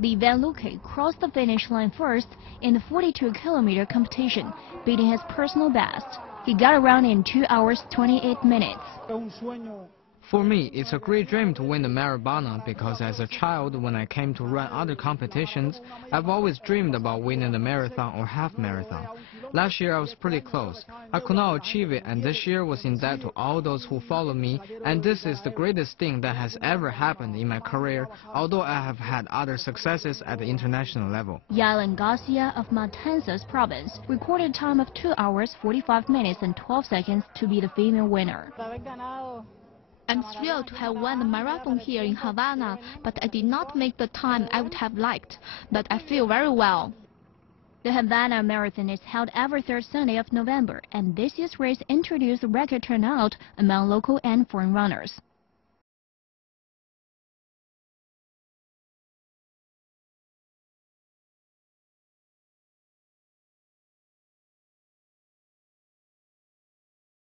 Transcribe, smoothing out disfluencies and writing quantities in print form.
Li Vanluque crossed the finish line first in the 42-kilometer competition, beating his personal best. He got around in 2 hours 28 minutes. For me, it's a great dream to win the Maribana because as a child, when I came to run other competitions, I've always dreamed about winning the marathon or half marathon. Last year I was pretty close. I could not achieve it, and this year was in debt to all those who follow me, and this is the greatest thing that has ever happened in my career, although I have had other successes at the international level. Yaelin Garcia of Matanzas province recorded a time of 2 hours 45 minutes and 12 seconds to be the female winner. I'm thrilled to have won the marathon here in Havana, but I did not make the time I would have liked, but I feel very well. The Havana Marathon is held every third Sunday of November, and this year's race introduced a record turnout among local and foreign runners.